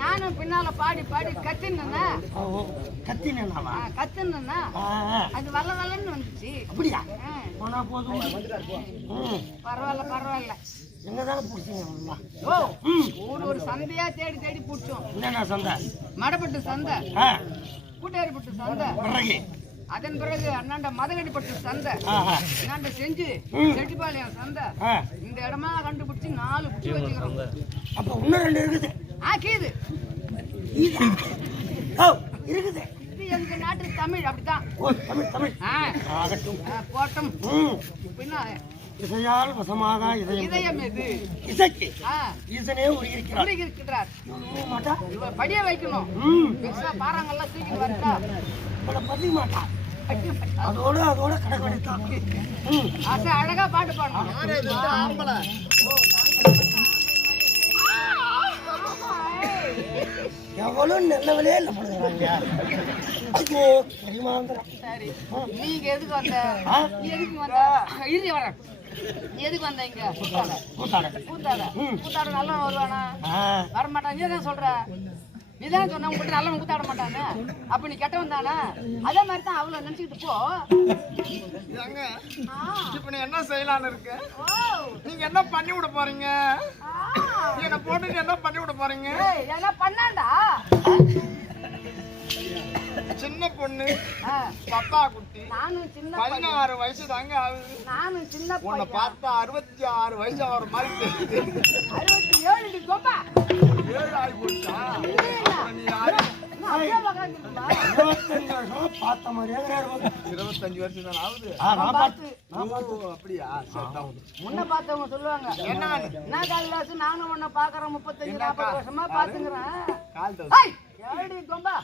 நானும் பின்னால பாடி பாடி கத்தினா கத்துனா ஆ. அது வல்ல வல்லன்னு வந்துச்சு. அப்படியா? போனா போதும். பரவாயில்ல பரவாயில்ல. எங்க தானே பிடிச்சிங்க அம்மா ஓ ஒரு ஒரு சந்தையா தேடி தேடி பிடிச்சோம். என்னண்ணா சந்தை? மடப்பட்டு சந்தை. கூட்டாரிப்பட்டு சந்தை. அதன் பிறகு அண்ணாண்ட மதகடிப்பட்டு சந்தை. அண்ணாண்ட செஞ்சு. செட்டிப்பாளையம் சந்தை. இந்த இடமா கண்டுபிடிச்சு நாலு புடி வச்சுக்கிறோம். அப்போ இன்னும் ரெண்டு இருக்குது. ஓ இருக்குது. இது எங்க நாட்டு தமிழ் அப்படித்தான். ஓ தமிழ் தமிழ். ஆகட்டும். போட்டம். பின்ன இசையால் வசமாக இதயம் இதயம் எது? இசைக்கு ஈசனே உருகிருக்கிறார் உருகி இருக்கிறார் இவன் மாட்டா? படிய வைக்கணும். ம். பெருசா பாறாங்கெல்லாம் தூக்கி வரட்டா? இவளை பதிய மாட்டா. அதோட அதோட கடை கடித்தான் ம். ஆசை அழகா பாட்டு பாடணும். எவ்வளவு நல்லவளே இல்லை பண்ணுறாங்க? நீங்க எதுக்கு வந்த? எதுக்கு வந்த? இறுதி வர எதுக்கு வந்த இங்க? கூத்தாட. கூத்தாட. கூத்தாட. நல்லவன் வருவானா? வரமாட்டான். நீ தான் சொல்ற? நீ தான் சொன்ன உங்ககிட்ட நல்லவன் கூத்தாட மாட்டானே அப்ப நீ கெட்டவன் தானே? அதே மாதிரி தான் அவ்வளவு நினைச்சுக்கிட்டு போ. இப்ப நீ என்ன செய்யலாம்னு இருக்க? ஓ, நீங்க என்ன பண்ணி விட போறீங்க? என்ன போட்டு என்ன பண்ணி விட போறீங்க? என்ன பண்ணாண்டா? சின்ன பொண்ணு பப்பா குட்டி நானும் சின்ன பதினாறு வயசு தாங்க ஆகுது. நானும் சின்ன உன்னை பையன். பார்த்தா அறுபத்தி ஆறு வயசு ஆகிற மாதிரி தெரியுது. அறுபத்தி ஏழு ஏழு ஆகி போச்சா? பார்த்த மாதிரியே இருபத்தஞ்சு வருஷம் தான் ஆகுது அப்படியா? முன்ன பார்த்தவங்க சொல்லுவாங்க என்ன நான் காலிதாசு நானும் உன்னை பாக்குறேன் முப்பத்தஞ்சு நாற்பது வருஷமா பாத்துக்கிறேன் ஏடி கொம்பா.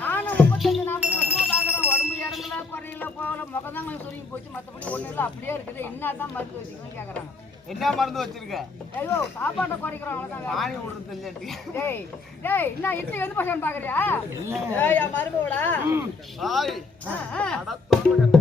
நானும் முப்பத்தஞ்சு நாற்பது வருஷமா குறையில போகல முகதாங்க சுருங்கி போச்சு மத்தபடி ஒண்ணு இல்ல அப்படியே இருக்குது. என்னதான் மருந்து வச்சுக்கணும் கேக்குறாங்க. என்ன மருந்து வச்சிருக்க? ஐயோ சாப்பாட்டை குறைக்கிறோம் ஆணி விடுறது தெரிஞ்சாட்டி டேய் டேய் என்ன இட்லி எது பசங்க பாக்குறியா? ஆ. அட தோணுங்க.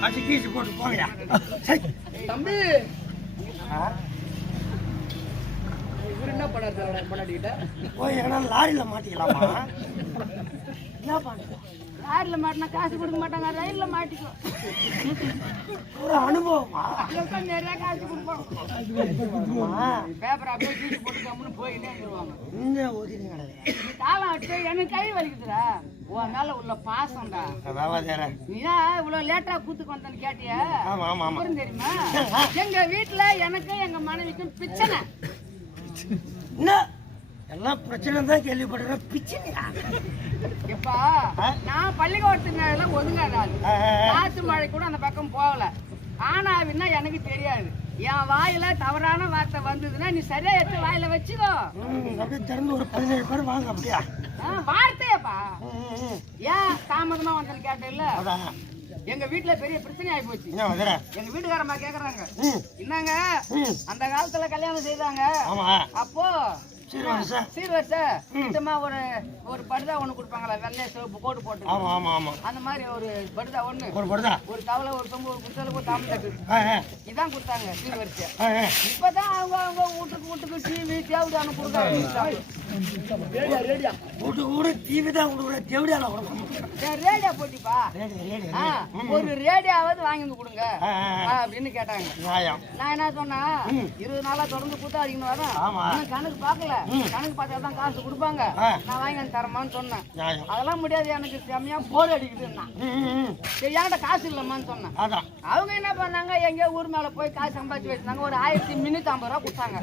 அடி போட்டு போங்கயா தம்பி இவர் என்ன பண்ணாரு பண்ணாடிக்கிட்ட ஓ எங்கன்னா லாரியில் மாட்டிக்கலாமா? என்ன பண்ணுறோம் லாரில மாட்டினா காசு கொடுக்க மாட்டாங்க. ரயில்ல மாட்டிக்கோ ஒரு அனுபவமா? நிறைய காசு கொடுப்போம். பேப்பர் அப்படியே தூக்கி போட்டு கம்முன்னு போயிட்டே இருந்துருவாங்க நீ தாவம் அடிச்சு எனக்கு கை வலிக்குதுடா. உன் மேல உள்ள பாசம்டா. நீயா இவ்வளவு லேட்டா கூத்துக்கு வந்தேன்னு கேட்டிய? தெரியுமா? எங்க வீட்டுல எனக்கும் எங்க மனைவிக்கும் பிரச்சனை. என்ன? எல்லாம் பிரச்சனை தான் கேள்விப்படுறேன். பிச்சையா எப்பா நான் பள்ளிக்கூடத்து மேல ஒதுங்காத. காத்து மழை கூட அந்த பக்கம் போகல. ஆனாவின்னா எனக்கு தெரியாது. என் வாயில தவறான வார்த்தை வந்ததுன்னா நீ சரியா எடுத்து வாயில வச்சுக்கோ. அப்படியே திறந்து ஒரு பதினேழு பேர் வாங்க அப்படியா? வார்த்தையப்பா. ஏன் தாமதமா வந்தேன்னு கேட்டேல்ல? அதான் எங்க வீட்டுல பெரிய பிரச்சனை ஆகி போச்சு எங்க வீட்டுக்காரம்மா கேக்குறாங்க. என்னங்க? அந்த காலத்துல கல்யாணம் செய்தாங்க. அப்போ சீர்வரிச. சுத்தமா ஒரு ஒரு படுதா ஒண்ணு கொடுப்பாங்களா வெள்ளைய சிவப்பு கோட்டு போட்டு. ஆமா ஆமா ஆமா. அந்த மாதிரி ஒரு படுதா ஒண்ணு. ஒரு படுதா? ஒரு தவளை ஒரு சொம்பு ஒரு குத்தல ஒரு தாமரை தட்டு. இதான் கொடுத்தாங்க சீர்வரிசை. இப்பதான் அவங்க அவங்க வீட்டுக்கு வீட்டுக்கு டிவி தேவதான கொடுக்க ஆரம்பிச்சிட்டாங்க வீட்டு கூட டிவி தான் கொடுக்குற தேவடியால ரேடியோ போட்டிப்பா. ஒரு ரேடியோவாவது வாங்கி வந்து கொடுங்க. அப்படின்னு கேட்டாங்க. நான் என்ன சொன்னா இருபது நாளா தொடர்ந்து கூத்தா அடிக்கணும் வரேன் கணக்கு பார்க்கல. கணக்கு பார்த்தா தான் காசு கொடுப்பாங்க. நான் வாங்கி வந்து தரமான்னு சொன்னேன். அதெல்லாம் முடியாது எனக்கு செம்மையா போர் அடிக்குதுன்னா. சரி என்கிட்ட காசு இல்லம்மான்னு சொன்னேன். அவங்க என்ன பண்ணாங்க எங்கேயோ ஊர் மேல போய் காசு சம்பாதிச்சு வச்சிருந்தாங்க. ஒரு ஆயிரத்தி முன்னூத்தி ஐம்பது ரூபா கொடுத்தாங்க.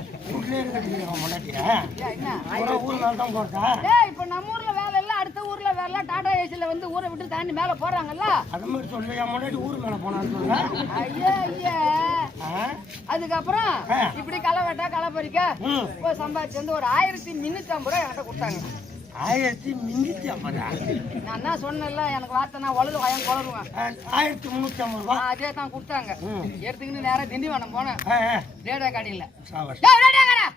என்ன? இப்ப நம்ம ஊர்ல வேலை இல்ல அடுத்த ஊர்ல வேலை இல்ல டாடா ஏசில வந்து ஊரை விட்டு தாண்டி மேல போறாங்கல்ல? அது மாதிரி சொல்லு என் முன்னாடி ஊர் மேல போனான்னு சொல்ல. ஐயா ஐயா. ஆ? அதுக்கப்புறம். இப்படி களை வெட்ட களை பறிக்க. போய் சம்பாதிச்சு வந்து ஒரு ஆயிரத்தி முன்னூத்தி ஐம்பது ரூபா என்கிட்ட கொடுத்தாங்க. ஆயிரத்தி முன்னூத்தி ஐம்பதா நான் என்ன சொன்னேன்ல எனக்கு வார்த்தை நான் உழது வயம் குளருவேன் ஆயிரத்தி முன்னூத்தி ஐம்பது ரூபா? அதே தான் கொடுத்தாங்க. எடுத்துக்கிட்டு நேரா திண்டிவனம் போனேன். ரேடியோ கடையில் சாபாஷ். ஏய் ரேடியோ கடை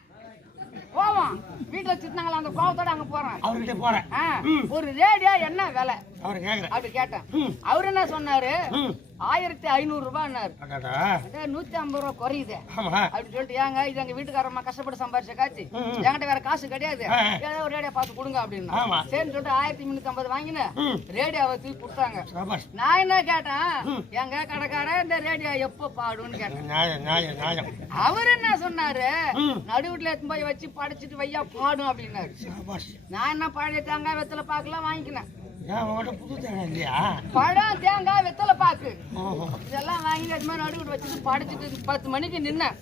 போவோம். வீட்டுல அந்த கோவத்தோட அங்க போறேன். அவர்கிட்ட. ஒரு ரேடியோ என்ன விலை? அவர் கேக்குறேன். அப்படி கேட்டேன். அவரு என்ன சொன்னாரு. ஆயிரத்தி ஐநூறு ரூபாய்னாரு நூத்தி ஐம்பது ரூபா குறையுது ஆமா அப்படி சொல்லிட்டு ஏங்க இது எங்க வீட்டுக்காரம்மா கஷ்டப்பட்டு சம்பாரிச்ச ம். என்கிட்ட வேற காசு கிடையாது. ஏதோ ஒரு ரேடியோ பார்த்து கொடுங்க அப்படின்னு. சரின்னு சொல்லிட்டு ஆயிரத்தி முன்னூத்தி ஐம்பது வாங்கினேன். ரேடியோவை தூக்கி கொடுத்தாங்க. நான் என்ன கேட்டேன். எங்க கடைக்காரன் இந்த ரேடியோ எப்போ பாடுன்னு கேட்டேன் அவர் என்ன சொன்னாரு ம். நடுவுல எடுத்து போய் வச்சு படிச்சுட்டு வையா பாடும் அப்படின்னாரு. நான் என்ன பழைய தேங்காய் வெத்தலை பாக்குலாம் வாங்கிக்கினேன் ஏன் உங்கள்கிட்ட புது தேங்காய் இல்லையா பழம் தேங்காய் வெத்தலை பாக்கு. இதெல்லாம் வாங்கி அது மாதிரி நடுவுல வச்சுட்டு படிச்சுட்டு பத்து மணிக்கு நின்னேன்.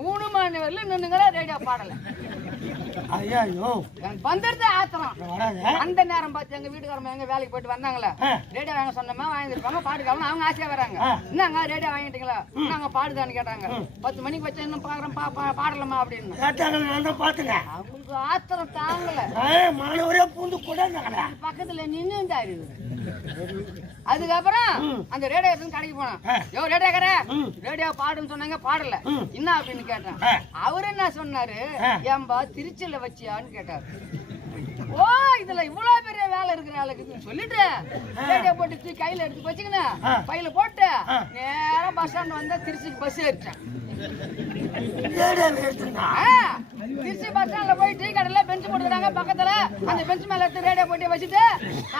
மூணு மணி வரலும் நின்னுங்களா ரேடியோ பாடல. ஐயா வந்துருது ஆத்திரம் அந்த நேரம் பார்த்து எங்க வீட்டுக்காரங்க எங்க வேலைக்கு போயிட்டு வந்தாங்களே. ரேடியோ வாங்க சொன்னோமா? வாங்கிருப்பாங்க பாட்டு காவணும் அவங்க ஆசையா வராங்க. என்னங்க ரேடியோ வாங்கிட்டீங்களா? நாங்க பாடுதான்னு கேட்டாங்க. பத்து மணிக்கு வச்சா இன்னும் பாக்குறோம் பாடலாமா அப்படின்னு. கேட்டாங்க பார்த்துனேன் அவங்களுக்கு ஆத்திரம் தாங்கல. மாணவரே பூந்து கூட பக்கத்துல நின்று இருந்தாரு அதுக்கப்புறம் அந்த ரேடியோ கடைக்கு போனேன். யோ ரேடியோ கடை. ரேடியோ பாடுன்னு சொன்னாங்க பாடல. என்ன அப்படின்னு கேட்டேன். அவரு என்ன சொன்னாரு ஆ. ஏம்பா திருச்சியில வச்சியான்னு கேட்டாரு ஓ இதுல இவ்வளவு பெரிய வேலை இருக்கிற ஆளுக்கு சொல்லிட்டு ரேடியோ போட்டு தூக்கி கையில எடுத்து வச்சுக்கினேன் ஆ. பையில போட்டு ஆ. நேரா பஸ் ஸ்டாண்ட் வந்தா திருச்சிக்கு பஸ் ஏறிட்டேன். திருச்சி பஸ் ஸ்டாண்ட்ல போய் டீ கடையில பெஞ்ச் போட்டுக்கிறாங்க. பக்கத்துல அந்த பெஞ்ச் மேல எடுத்து ரேடியோ போட்டு வச்சுட்டு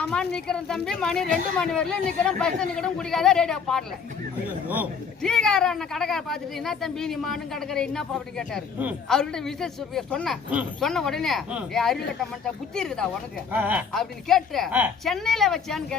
ஆமா நிக்கிறேன் தம்பி மணி ரெண்டு மணி வரையிலும் நிக்கிறேன் பஸ் நிக்கிறேன் குடிக்காத ரேடியோ பாடல. ஐயோ. டீக்காரன் கடைக்கார பார்த்துட்டு என்ன தம்பி நீ மானும் கடற்கரை என்னப்பா? அப்படி கேட்டாரு. அவர்கிட்ட விசேஷ சொன்னேன். சொன்ன உடனே அறிவு கட்ட மனுஷன் புத்தி இருக்குதா உனக்கு. அப்படின்னு கேட்டு. சென்னையில வச்சான்னு கேட்டேன்